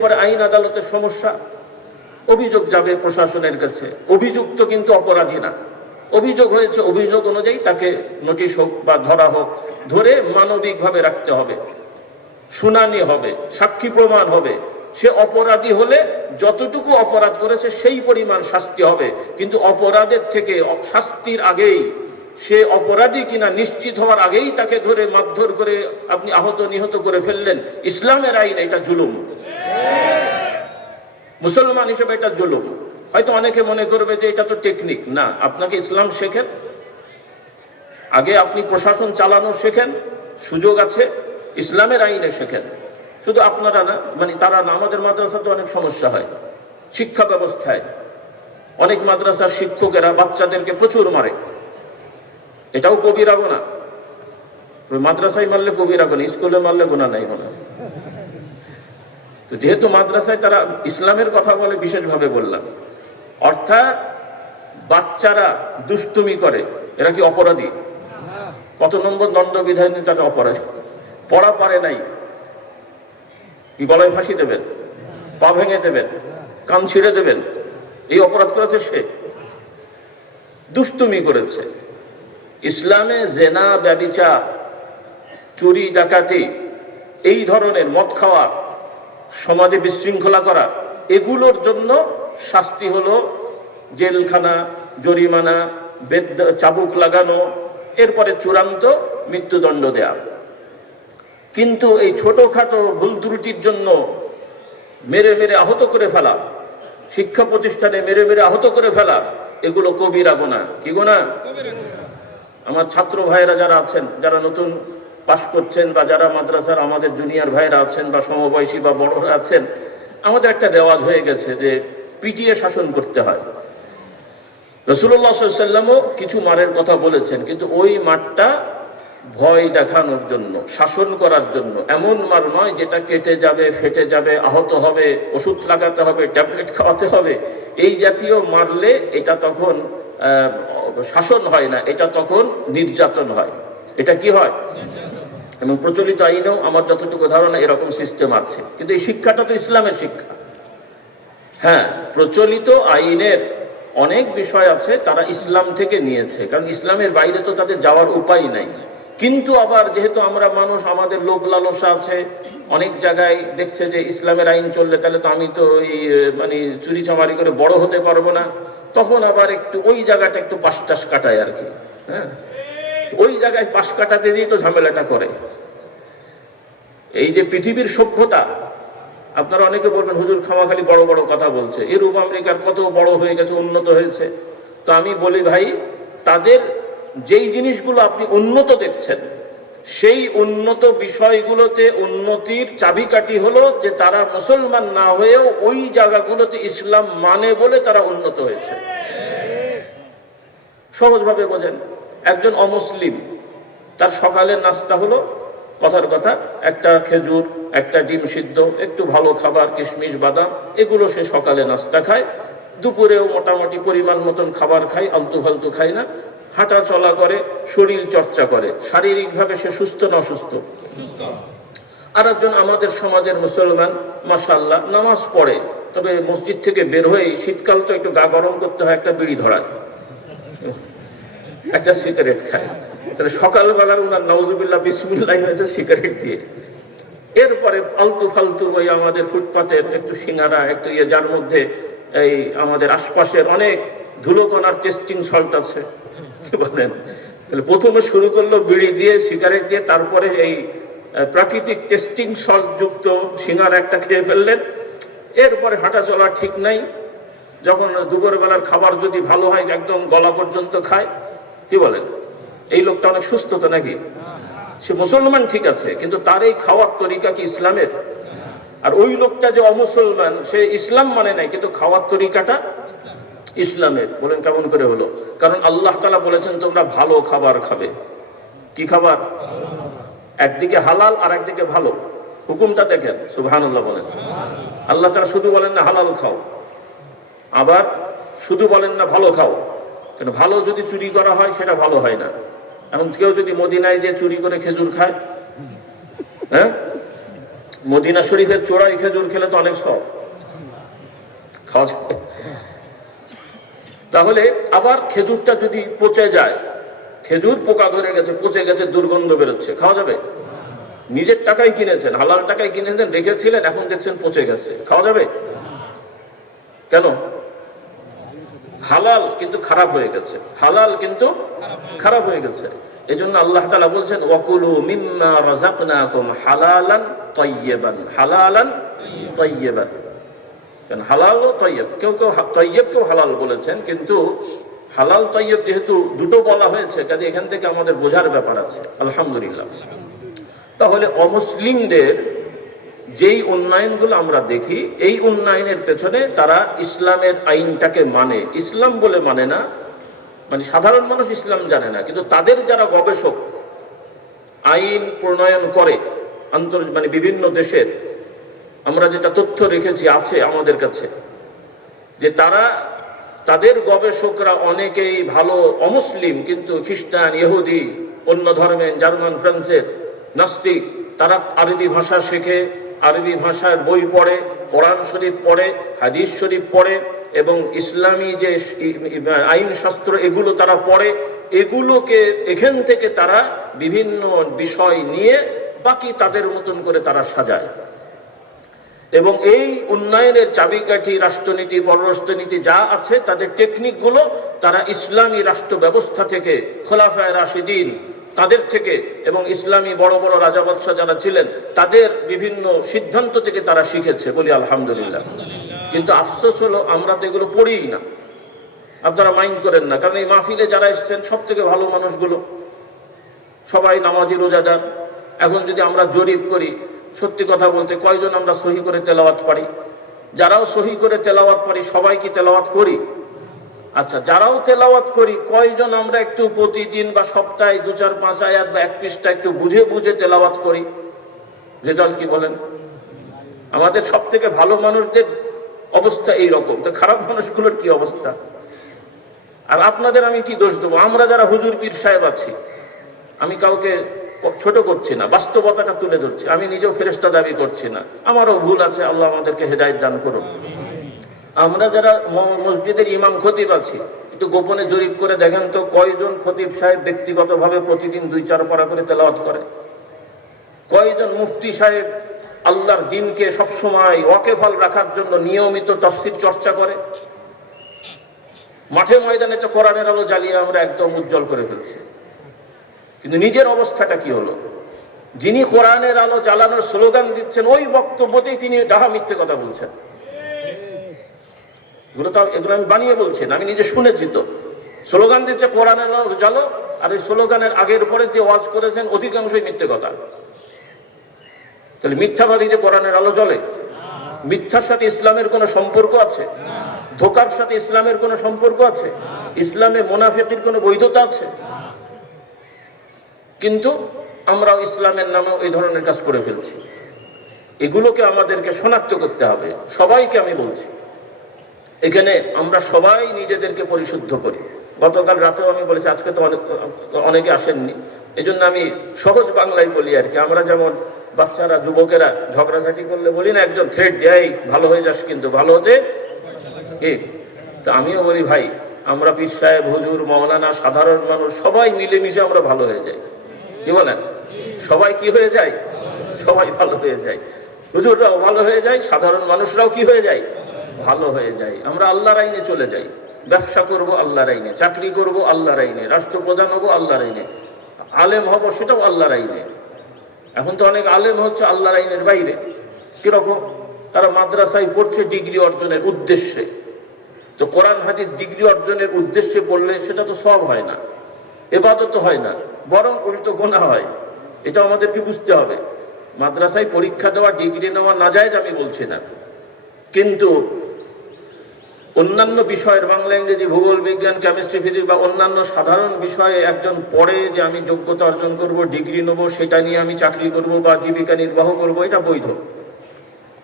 পরে আইন আদালতের সমস্যা, অভিযোগ যাবে প্রশাসনের কাছে, অভিযুক্ত কিন্তু অপরাধী না, অভিযোগ হয়েছে, অভিযোগ অনুযায়ী তাকে নোটিশ হোক বা ধরা হোক, ধরে মানবিকভাবে রাখতে হবে, শুনানি হবে, সাক্ষী প্রমাণ হবে। সে অপরাধী হলে যতটুকু অপরাধ করেছে সেই পরিমাণ শাস্তি হবে, কিন্তু অপরাধের থেকে শাস্তির আগেই, সে অপরাধী কিনা নিশ্চিত হওয়ার আগেই তাকে ধরে মারধর করে আপনি আহত নিহত করে ফেললেন, ইসলামের আইন এটা জুলুম, মুসলমান হিসেবে এটা জুলুম। হয়তো অনেকে মনে করবে যে এটা তো টেকনিক, না, আপনাকে ইসলাম শেখেন, আগে আপনি প্রশাসন চালানো শেখেন, সুযোগ আছে, ইসলামের আইনে শেখেন। শুধু আপনারা না, মানে তারা না, আমাদের মাদ্রাসাতে অনেক সমস্যা হয় শিক্ষা ব্যবস্থায়। অনেক মাদ্রাসার শিক্ষকেরা বাচ্চাদেরকে প্রচুর মারে, এটাও কবিরা গুনাহ। মাদ্রাসায় মারলে কবিরা গুনাহ, স্কুলে মারলে গুনাহ নাই মনে হয়। তো যেহেতু মাদ্রাসায় তারা ইসলামের কথা বলে বিশেষভাবে বললাম, অর্থাৎ বাচ্চারা দুষ্টুমি করে, এরা কি অপরাধী? কত নম্বর দণ্ডবিধান তারা অপরাধী? পড়া পারে নাই, কি গলায় ফাঁসি দেবেন, পা ভেঙে দেবেন, কান ছিঁড়ে দেবেন, এই অপরাধ করেছে সে, দুষ্টুমি করেছে। ইসলামে জেনা, ব্যভিচার, চুরি, ডাকাতি, এই ধরনের মদ খাওয়া, সমাজে বিশৃঙ্খলা করা, এগুলোর জন্য শাস্তি হলো জেলখানা, জরিমানা, চাবুক লাগানো, এরপরে চূড়ান্ত মৃত্যুদণ্ড দেয়া। কিন্তু এই ছোটখাটো ভুল ত্রুটির জন্য মেরে মেরে আহত করে ফেলা, শিক্ষা প্রতিষ্ঠানে মেরে মেরে আহত করে ফেলা, এগুলো কবিরা গুনাহ। কি গুনাহ? আমার ছাত্র ভাইয়েরা যারা আছেন, যারা নতুন পাশ করছেন, বা যারা মাদ্রাসার আমাদের জুনিয়র ভাইয়েরা আছেন, বা সমবয়সী বা বড়রা আছেন, আমাদের একটা রেওয়াজ হয়ে গেছে যে পিটিয়ে শাসন করতে হয়। রাসূলুল্লাহ সাল্লাল্লাহু আলাইহি ওয়াসাল্লামও কিছু মারের কথা বলেছেন, কিন্তু ওই মারটা ভয় দেখানোর জন্য, শাসন করার জন্য, এমন মার নয় যেটা কেটে যাবে, ফেটে যাবে, আহত হবে, ওষুধ লাগাতে হবে, ট্যাবলেট খাওয়াতে হবে। এই জাতীয় মারলে এটা তখন শাসন হয় না, এটা তখন নির্যাতন হয়। এটা কি হয়? এবং প্রচলিত আইনেও আমার যতটুকু ধারণা এরকম সিস্টেম আছে, কিন্তু এই শিক্ষাটা তো ইসলামের শিক্ষা। হ্যাঁ, প্রচলিত আইনের অনেক বিষয় আছে তারা ইসলাম থেকে নিয়েছে, কারণ ইসলামের বাইরে তো তাদের যাওয়ার উপায় নাই। কিন্তু আবার যেহেতু আমরা মানুষ, আমাদের লোভ লালসা আছে, অনেক জায়গায় দেখছে যে ইসলামের আইন চললে তাহলে তো আমি তো ওই মানে চুরি চামারি করে বড় হতে পারবো না, তখন আবার একটু ওই জায়গাটা একটু পাশ টাশ কাটায় আর কি। হ্যাঁ, ওই জায়গায় পাশ কাটাতে দিয়েই তো ঝামেলাটা করে। এই যে পৃথিবীর সভ্যতা, আপনারা অনেকে বলবেন হুজুর খামাখালি বড় বড় কথা বলছে, ইউরোপ আমেরিকার কত বড় হয়ে গেছে, উন্নত হয়েছে। তো আমি বলি ভাই, তাদের যেই জিনিসগুলো আপনি উন্নত দেখছেন, সেই উন্নত বিষয়গুলোতে উন্নতির চাবিকাঠি হলো যে তারা মুসলমান না হয়েও ওই জায়গাগুলোতে ইসলাম মানে বলে তারা উন্নত হয়েছে। সহজভাবে বোঝেন, একজন অমুসলিম, তার সকালের নাস্তা হলো, কথার কথা, একটা খেজুর, একটা ডিম সিদ্ধ, একটু ভালো খাবার, কিশমিশ, বাদাম, এগুলো সে সকালে নাস্তা খায়। দুপুরেও মোটামুটি পরিমাণ মতন খাবার খায়, আলতু ফালতু খায় না, হাঁটা চলা করে, শরীর চর্চা করে, শারীরিকভাবে সে সুস্থ না অসুস্থ? আর একজন আমাদের সমাজের মুসলমান, মাশাআল্লাহ, নামাজ পড়ে, তবে মসজিদ থেকে বের হয়ে, শীতকাল তো একটু গা গরম করতে হয়, একটা বিড়ি ধরায়, একটা সিগারেট খায়। তাহলে সকালবেলার উনার নাউজুবিল্লাহ বিসমিল্লাহ হয়েছে সিগারেট দিয়ে। এরপরে আলতু ফালতু ওই আমাদের ফুটপাতের একটু সিঙ্গারা, একটু যার মধ্যে এই আমাদের আশপাশের অনেক ধুলোকণার টেস্টিং সল্ট আছে, কি বলেন, তাহলে প্রথমে শুরু করলো বিড়ি দিয়ে, সিগারেট দিয়ে, তারপরে এই প্রাকৃতিক টেস্টিং সল্ট যুক্ত সিঙ্গারা একটা খেয়ে ফেললেন। এরপরে হাঁটা চলা ঠিক নাই, যখন দুপুরবেলার খাবার যদি ভালো হয় একদম গলা পর্যন্ত খায়। কি বলেন, এই লোকটা অনেক সুস্থ তো নাকি? সে মুসলমান ঠিক আছে, কিন্তু তার এই খাওয়ার তরিকা কি ইসলামের? আর ওই লোকটা যে অমুসলমান, সে ইসলাম মানে নাই, কিন্তু খাওয়ার তরিকাটা ইসলামের। বলেন কেমন করে হলো? কারণ আল্লাহ তাআলা বলেছেন তোমরা ভালো খাবার খাবে। কি খাবার? একদিকে হালাল আর একদিকে ভালো, হুকুমটা দেখেন, সুবহানাল্লাহ বলেন। আল্লাহ তাআলা শুধু বলেন না হালাল খাও, আবার শুধু বলেন না ভালো খাও। কেন, ভালো যদি চুরি করা হয় সেটা ভালো হয় না। এখন কেউ যদি মদিনায় যে চুরি করে খেজুর খায়, হ্যাঁ, মদিনা শরীফের চোড়াই খেজুর খেলে তো অনেক সব খাওয়া যাবে। তাহলে আবার খেজুরটা যদি পচে যায়, খেজুর পোকা ধরে গেছে, পচে গেছে, দুর্গন্ধ বেরোচ্ছে, খাওয়া যাবে? নিজের টাকায় কিনেছেন, হালাল টাকায় কিনেছেন, রেখেছিলেন, এখন দেখছেন পচে গেছে, খাওয়া যাবে? কেন? হালাল কিন্তু খারাপ হয়ে গেছে, হালাল কিন্তু খারাপ হয়ে গেছে। এই জন্য আল্লাহ তাআলা বলছেন ওয়াকুলু মিম্মা রাযাকনাকুম হালালান তাইয়্যিবান, হালালান তাইয়্যিবান। কারণ হালাল ও তাইয়্যিব, কেউ কেউ তাইয়্যিব কেউ হালাল বলেছেন, কিন্তু হালাল তাইয়্যিব যেহেতু দুটো বলা হয়েছে, কাজে এখান থেকে আমাদের বোঝার ব্যাপার আছে। আলহামদুলিল্লাহ। তাহলে অমুসলিমদের যেই উন্নয়নগুলো আমরা দেখি, এই উন্নয়নের পেছনে তারা ইসলামের আইনটাকে মানে, ইসলাম বলে মানে না, মানে সাধারণ মানুষ ইসলাম জানে না, কিন্তু তাদের যারা গবেষক আইন প্রণয়ন করে মানে বিভিন্ন দেশের, আমরা যেটা তথ্য রেখেছি আছে আমাদের কাছে, যে তারা তাদের গবেষকরা অনেকেই ভালো অমুসলিম, কিন্তু খ্রিস্টান, ইহুদি, অন্য ধর্মের, জার্মান, ফ্রান্সের, নাস্তিক, তারা আরবি ভাষা শেখে, আরবি ভাষার বই পড়ে, কোরআন শরীফ পড়ে, হাদিস শরীফ পড়ে, এবং ইসলামী যে আইন শাস্ত্র এগুলো তারা পড়ে, এগুলোকে এখান থেকে তারা বিভিন্ন বিষয় নিয়ে বাকি তাদের মতন করে তারা সাজায়। এবং এই উন্নয়নের চাবিকাঠি রাষ্ট্রনীতি, পররাষ্ট্রনীতি যা আছে, তাদের টেকনিকগুলো তারা ইসলামী রাষ্ট্র ব্যবস্থা থেকে, খোলাফায়ে রাশিদিন তাদের থেকে, এবং ইসলামী বড় বড় রাজা বাদশাহ যারা ছিলেন তাদের বিভিন্ন সিদ্ধান্ত থেকে তারা শিখেছে, বলি আলহামদুলিল্লাহ। কিন্তু আফসোস হলো আমরা তো এগুলো পড়িই না। আপনারা মাইন্ড করেন না, কারণ এই মাহফিলে যারা এসছেন সব থেকে ভালো মানুষগুলো, সবাই নামাজি রোজাদার। এখন যদি আমরা জরিপ করি, সত্যি কথা বলতে কয়জন আমরা সহি করে তেলাওয়াত পারি? যারাও সহি করে তেলাওয়াত পারি সবাই কি তেলাওয়াত করি? আচ্ছা, যারাও তেলাওয়াত করি কয়জন আমরা একটু প্রতিদিন বা সপ্তাহে 2-4-5 আয়াত বা 1 পৃষ্ঠা একটু বুঝে বুঝে তেলাওয়াত করি? রেজাল্ট কি বলেন? আমাদের সব থেকে ভালো মানুষদের অবস্থা এই রকম, তো খারাপ মানুষগুলোর কি অবস্থা? আর আপনাদের আমি কি দোষ দেবো? আমরা যারা হুজুর পীর সাহেব আছি, আমি কাউকে ছোট করছি না, বাস্তবতাটা তুলে ধরছি। আমি নিজেও ফেরেশতা দাবি করছি না, আমারও ভুল আছে, আল্লাহ আমাদেরকে হেদায়েত দান করুন। আমরা যারা মসজিদের ইমাম খতিব আছি, একটু গোপনে জরিপ করে দেখেন তো কয়জন খতিব সাহেব ব্যক্তিগতভাবে প্রতিদিন 2-4 পারা করে তেলাওয়াত করে? কয়জন মুফতি সাহেব আল্লাহর দ্বীনকে সবসময় ওয়াকেফাল রাখার জন্য নিয়মিত তাফসীর চর্চা করে? মাঠে ময়দানে তো কোরআনের আলো জ্বালিয়ে আমরা একদম উজ্জ্বল করে ফেলছি, কিন্তু নিজের অবস্থাটা কি হলো? যিনি কোরআনের আলো জ্বালানোর স্লোগান দিচ্ছেন, ওই বক্তব্যতেই তিনি ডাহা মিথ্যে কথা বলছেন। এগুলো আমি বানিয়ে বলছি না, আমি নিজে শুনেছি। তো স্লোগান দিচ্ছে কোরআনের আলো জ্বালো, আর ওই স্লোগানের আগের পরে যে ওয়াজ করেছেন অধিকাংশই মিথ্যে কথা। তাহলে মিথ্যাবাদী যে কোরআনের আলো জ্বলে, মিথ্যার সাথে ইসলামের কোনো সম্পর্ক আছে? ধোকার সাথে ইসলামের কোনো সম্পর্ক আছে? ইসলামে মুনাফিকির কোনো বৈধতা আছে? কিন্তু আমরা ইসলামের নামে এই ধরনের কাজ করে ফেলছি। এগুলোকে আমাদেরকে শনাক্ত করতে হবে। সবাইকে আমি বলছি, এখানে আমরা সবাই নিজেদেরকে পরিশুদ্ধ করি। গতকাল রাতেও আমি বলেছি, আজকে তো অনেকে আসেননি, এই জন্য আমি সহজ বাংলায় বলি আর কি। আমরা যেমন বাচ্চারা, যুবকেরা ঝগড়াঝাটি করলে বলি না, একজন থ্রেট দেয় ভালো হয়ে যাস, কিন্তু ভালো হতে কি? তো আমিও বলি ভাই, আমরা পীর সাহেব, হুজুর, মৌলানা, সাধারণ মানুষ সবাই মিলেমিশে আমরা ভালো হয়ে যাই। কি বলেন? সবাই কি হয়ে যায়? সবাই ভালো হয়ে যায়। হুজুররাও ভালো হয়ে যায়, সাধারণ মানুষরাও কি হয়ে যায়? ভালো হয়ে যায়। আমরা আল্লাহর আইনে চলে যাই। ব্যবসা করব আল্লাহর আইনে, চাকরি করব আল্লাহর আইনে, রাষ্ট্রপ্রধান হবো আল্লাহর আইনে, আলেম হব সেটাও আল্লাহর আইনে। এখন তো অনেক আলেম হচ্ছে আল্লাহর আইনের বাইরে। কিরকম? তারা মাদ্রাসায় পড়ছে ডিগ্রি অর্জনের উদ্দেশ্যে। তো কোরআন হাদিস ডিগ্রি অর্জনের উদ্দেশ্যে পড়লে সেটা তো সওয়াব হয় না, ইবাদত হয় না, বরং উল্টো গুনাহ হয়। এটা আমাদেরকে বুঝতে হবে। মাদ্রাসায় পরীক্ষা দেওয়া, ডিগ্রি নেওয়া নাজায়েজ আমি বলছি না, কিন্তু অন্যান্য বিষয়ের, বাংলা, ইংরেজি, ভূগোল, বিজ্ঞান, কেমিস্ট্রি, ফিজিক্স বা অন্যান্য সাধারণ বিষয়ে একজন পড়ে যে আমি যোগ্যতা অর্জন করব, ডিগ্রি নেব, সেটা নিয়ে আমি চাকরি করব বা জীবিকা নির্বাহ করব, এটা বৈধ।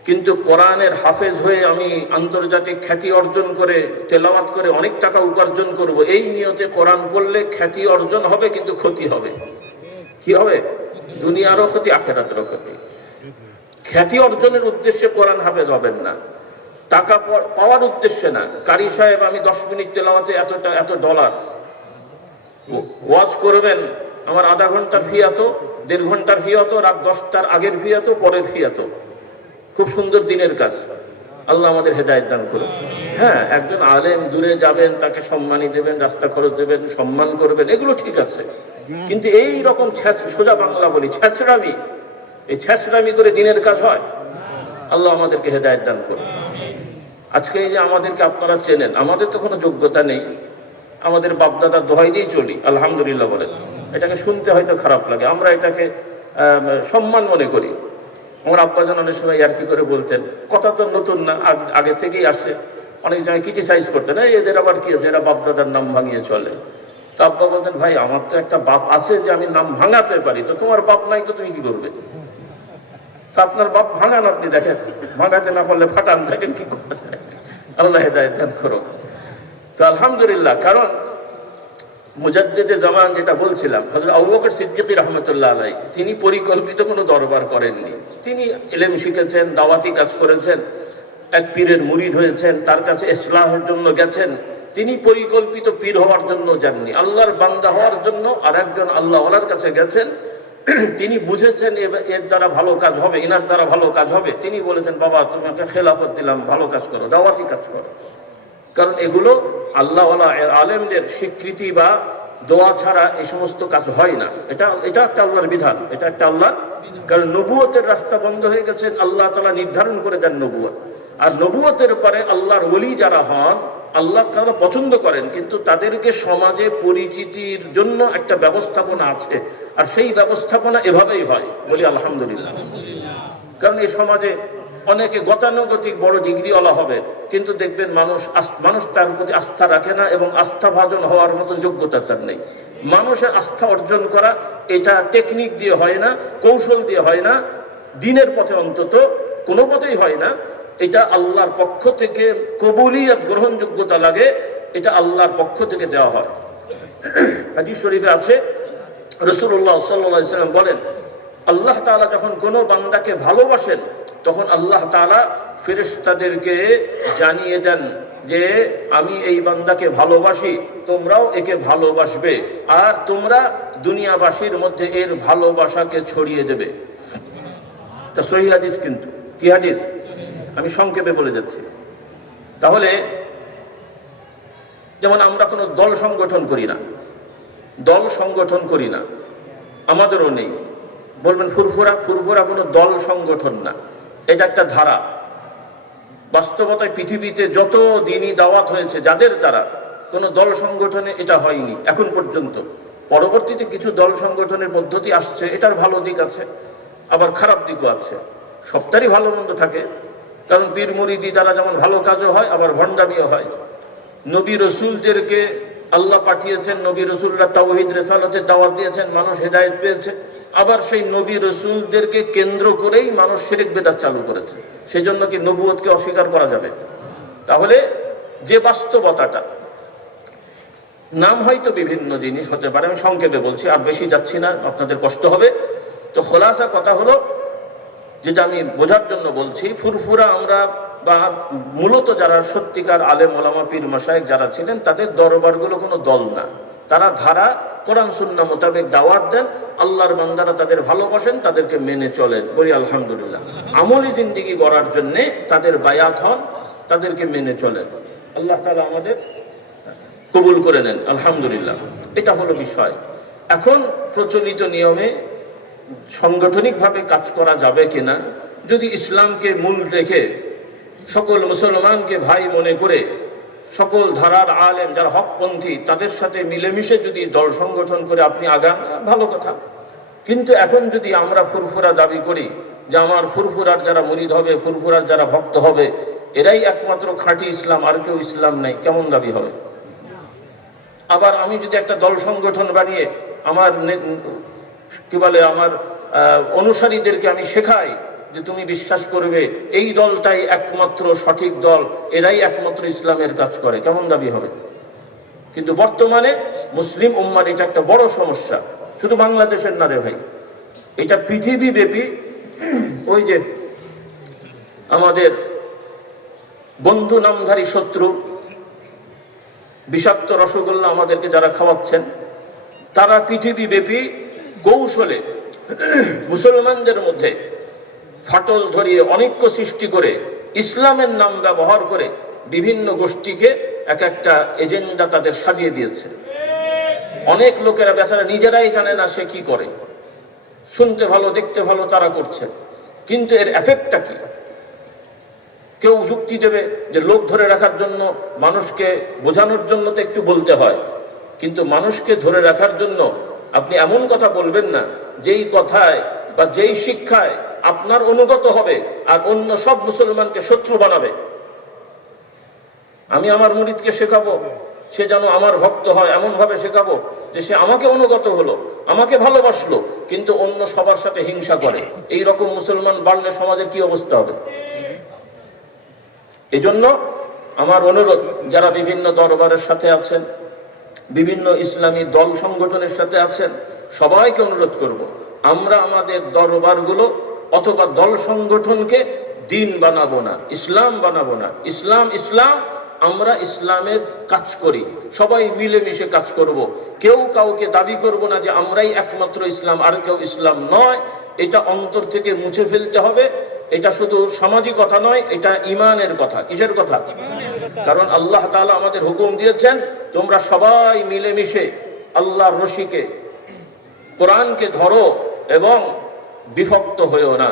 কিন্তু কোরআনের হাফেজ হয়ে আমি আন্তর্জাতিক খ্যাতি অর্জন করে, তেলাওয়াত করে অনেক টাকা উপার্জন করব, এই নিয়তে কোরআন পড়লে খ্যাতি অর্জন হবে, কিন্তু ক্ষতি হবে। কি হবে? দুনিয়ারও ক্ষতি, আখিরাতেরও ক্ষতি। খ্যাতি অর্জনের উদ্দেশ্যে কোরআন হাফেজ হবেন না, টাকা পাওয়ার উদ্দেশ্যে না। কারি সাহেব আমি 10 মিনিট তেলাওয়াতে এত ডলার, ওয়াজ করবেন আমার আধা ঘন্টার ফি এত, 1.5 ঘন্টার ফি এত, রাত 10টার আগের ফি এত, পরের ফি এত। খুব সুন্দর দিনের কাজ, আল্লাহ আমাদের হেদায়েত দান করুন। হ্যাঁ, একজন আলেম দূরে যাবেন, তাকে সম্মানী দেবেন, রাস্তা খরচ দেবেন, সম্মান করবেন, এগুলো ঠিক আছে। কিন্তু এই রকম সোজা বাংলা বলি ছ্যাঁচড়ামি, এই ছ্যাঁচড়ামি করে দিনের কাজ হয়? আল্লাহ আমাদেরকে হেদায়েত দান করুন। আজকে এই যে আমাদেরকে আপনারা চেনেন, আমাদের তো কোনো যোগ্যতা নেই, আমাদের বাপদাদার দোহাই দিয়েই চলি, আলহামদুলিল্লাহ বলেন। এটাকে শুনতে হয়তো খারাপ লাগে, আমরা এটাকে সম্মান মনে করি। আমার আব্বাজান অনেক সময় আর কি করে বলতেন, কথা তো নতুন না, আগে থেকেই আসে, অনেক জায়গায় ক্রিটিসাইজ করতেন, এদের আবার কি আছে, এরা বাপদাদার নাম ভাঙিয়ে চলে। তো আব্বা বলতেন, ভাই আমার তো একটা বাপ আছে যে আমি নাম ভাঙাতে পারি, তো তোমার বাপ নাই তো তুমি কি করবে? তো আপনার বাপ ভাঙান, আপনি দেখেন, ভাঙাতে না পারলে ফাটান, দেখেন কি করা যায়। আল্লাহ হেদায়েত দান করুন। তো আলহামদুলিল্লাহ, কারণ মুজাদ্দিদে জামান যেটা বলছিলাম, হযরত আবু বকর সিদ্দিক রাহমাতুল্লাহ আলাইহি, তিনি পরিকল্পিত কোনো দরবার করেননি। তিনি ইলম শিখেছেন, দাওয়াতি কাজ করেছেন, এক পীরের মুরিদ হয়েছেন, তার কাছে ইসলাহের জন্য গেছেন। তিনি পরিকল্পিত পীর হওয়ার জন্য যাননি, আল্লাহর বান্দা হওয়ার জন্য আর একজন আল্লাহ ওয়ালার কাছে গেছেন। তিনি বুঝেছেন এর দ্বারা ভালো কাজ হবে, ইনার দ্বারা ভালো কাজ হবে। তিনি বলেছেন, বাবা তোমাকে খেলাফত দিলাম, ভালো কাজ করো, দাওয়াতি কাজ করো। কারণ এগুলো আল্লাহওয়ালা আলেমদের স্বীকৃতি বা দোয়া ছাড়া এই সমস্ত কাজ হয় না। এটা একটা আল্লাহর বিধান, এটা একটা আল্লাহর, কারণ নবুয়তের রাস্তা বন্ধ হয়ে গেছে, আল্লাহ তাআলা নির্ধারণ করে দেন নবুয়ত। আর নবুয়তের পরে আল্লাহর ওলি যারা হন, আল্লাহ তাআলা পছন্দ করেন, কিন্তু তাদেরকে সমাজে পরিচিতির জন্য একটা ব্যবস্থাপনা আছে, আর সেই ব্যবস্থাপনা এভাবেই হয়, বলি আলহামদুলিল্লাহ। কারণ এই সমাজে অনেকে গতানুগতিক বড় ডিগ্রিওয়ালা হবে, কিন্তু দেখবেন মানুষ তার প্রতি আস্থা রাখে না, এবং আস্থাভাজন হওয়ার মতো যোগ্যতা তার নেই। মানুষের আস্থা অর্জন করা এটা টেকনিক দিয়ে হয় না, কৌশল দিয়ে হয় না, দিনের পথে অন্তত কোনো পথেই হয় না। এটা আল্লাহর পক্ষ থেকে কবুলিয়ত, গ্রহণযোগ্যতা লাগে, এটা আল্লাহর পক্ষ থেকে দেওয়া হয়। হাদিস শরীফে আছে, রাসূলুল্লাহ সাল্লাল্লাহু আলাইহি ওয়াসাল্লাম বলেন, আল্লাহ তাআলা যখন কোনো বান্দাকে ভালোবাসেন, তখন আল্লাহ তাআলা ফেরেশতাদেরকে জানিয়ে দেন যে আমি এই বান্দাকে ভালোবাসি, তোমরাও একে ভালোবাসবে, আর তোমরা দুনিয়াবাসীর মধ্যে এর ভালোবাসাকে ছড়িয়ে দেবে। এটা সহিহ হাদিস, কিন্তু কি হাদিস আমি সংক্ষেপে বলে যাচ্ছি। তাহলে যেমন আমরা কোনো দল সংগঠন করি না, আমাদেরও নেই। বলবেন ফুরফুরা কোনো দল সংগঠন না, এটা একটা ধারা। বাস্তবতায় পৃথিবীতে যত দিনই দাওয়াত হয়েছে, যাদের দ্বারা কোনো দল সংগঠনে এটা হয়নি এখন পর্যন্ত। পরবর্তীতে কিছু দল সংগঠনের পদ্ধতি আসছে, এটার ভালো দিক আছে, আবার খারাপ দিকও আছে, সবটারই ভালো মন্দ থাকে। কারণ পীর মুরিদি দ্বারা যেমন ভালো কাজও হয়, আবার ভণ্ডামিও হয়। নবী রসুলদেরকে আল্লাহ পাঠিয়েছেন, নবী রসুলরা তাওহীদ রিসালাতের দাওয়াত দিয়েছেন, মানুষ হেদায়েত পেয়েছে। আবার সেই নবী রসুলদেরকে কেন্দ্র করেই মানুষ শিরক বিদআত চালু করেছে। সেজন্য কি নবুয়তকে অস্বীকার করা যাবে? তাহলে যে বাস্তবতাটা, নাম হয়তো বিভিন্ন জিনিস হতে পারে, আমি সংক্ষেপে বলছি, আর বেশি যাচ্ছি না, আপনাদের কষ্ট হবে। তো খোলাসা কথা হলো, যেটা আমি বোঝার জন্য বলছি, ফুরফুরা আমরা বা মূলত যারা সত্যিকার আলেম ওলামা পীর মাশায়েখ যারা ছিলেন, তাদের দরবারগুলো কোনো দল না, তারা ধারা, কোরআন সুন্নাহ মোতাবেক দাওয়াত দেন, আল্লাহর বান্দারা তাদের ভালোবাসেন, তাদেরকে মেনে চলেন, বলি আলহামদুলিল্লাহ। আমলি জিন্দেগি গড়ার জন্যে তাদের বায়াত হন, তাদেরকে মেনে চলেন। আল্লাহ তাআলা আমাদের কবুল করে নেন, আলহামদুলিল্লাহ। এটা হলো বিষয়। এখন প্রচলিত নিয়মে সাংগঠনিকভাবে কাজ করা যাবে কিনা, যদি ইসলামকে মূল রেখে সকল মুসলমানকে ভাই মনে করে সকল ধারার আলেম যারা হকপন্থী তাদের সাথে মিলেমিশে যদি দল সংগঠন করে আপনি আগান, ভালো কথা। কিন্তু এখন যদি আমরা ফুরফুরা দাবি করি যে আমার ফুরফুরার যারা মুরিদ হবে, ফুরফুরার যারা ভক্ত হবে, এরাই একমাত্র খাঁটি ইসলাম, আর কেউ ইসলাম নাই, কেমন দাবি হবে? আবার আমি যদি একটা দল সংগঠন বানিয়ে আমার আমার অনুসারীদেরকে আমি শেখাই যে তুমি বিশ্বাস করবে এই দলটাই একমাত্র সঠিক দল, এরাই একমাত্র ইসলামের কাজ করে, কেমন দাবি হবে? কিন্তু বর্তমানে মুসলিম উম্মার এটা একটা বড় সমস্যা, শুধু বাংলাদেশের না রে ভাই, এটা পৃথিবী ব্যাপী। ওই যে আমাদের বন্ধু নামধারী শত্রু বিষাক্ত রসগোল্লা আমাদেরকে যারা খাওয়াচ্ছেন, তারা পৃথিবীব্যাপী কৌশলে মুসলমানদের মধ্যে ফাটল ধরিয়ে অনৈক্য সৃষ্টি করে ইসলামের নাম ব্যবহার করে বিভিন্ন গোষ্ঠীকে এক একটা এজেন্ডা তাদের সাজিয়ে দিয়েছে। অনেক লোকেরা বেচারা নিজেরাই জানে না সে কি করে, শুনতে ভালো দেখতে ভালো তারা করছে, কিন্তু এর এফেক্টটা কি? কেউ যুক্তি দেবে যে লোক ধরে রাখার জন্য, মানুষকে বোঝানোর জন্য তো একটু বলতে হয়, কিন্তু মানুষকে ধরে রাখার জন্য আপনি এমন কথা বলবেন না যেই কথায় বা যেই শিক্ষায় আপনার অনুগত হবে আর অন্য সব মুসলমানকে শত্রু বানাবে। আমি আমার মুরিদকে শেখাবো সে যেন আমার ভক্ত হয়, এমন ভাবে শেখাবো যে সে আমাকে অনুগত হলো, আমাকে ভালোবাসলো, কিন্তু অন্য সবার সাথে হিংসা করে। এই রকম মুসলমান বাড়লে সমাজের কি অবস্থা হবে? এজন্য আমার অনুরোধ, যারা বিভিন্ন দরবারের সাথে আছেন, বিভিন্ন ইসলামী দল সংগঠনের সাথে আছেন, সবাইকে অনুরোধ করব, আমরা আমাদের দরবারগুলো অথবা দল সংগঠনকে দিন বানাবো না, ইসলাম বানাবো না। ইসলাম ইসলাম, আমরা ইসলামের কাজ করি, সবাই মিলেমিশে কাজ করব। কেউ কাউকে দাবি করব না যে আমরাই একমাত্র ইসলাম, আর কেউ ইসলাম নয়। এটা অন্তর থেকে মুছে ফেলতে হবে। এটা শুধু সামাজিকতা নয়, এটা ইমানের কথা। কিসের কথা? কারণ আল্লাহ তাআলা আমাদের হুকুম দিয়েছেন, তোমরা সবাই মিলেমিশে আল্লাহর রশিকে, কোরআনকে ধরো এবং বিভক্ত হয়েও না।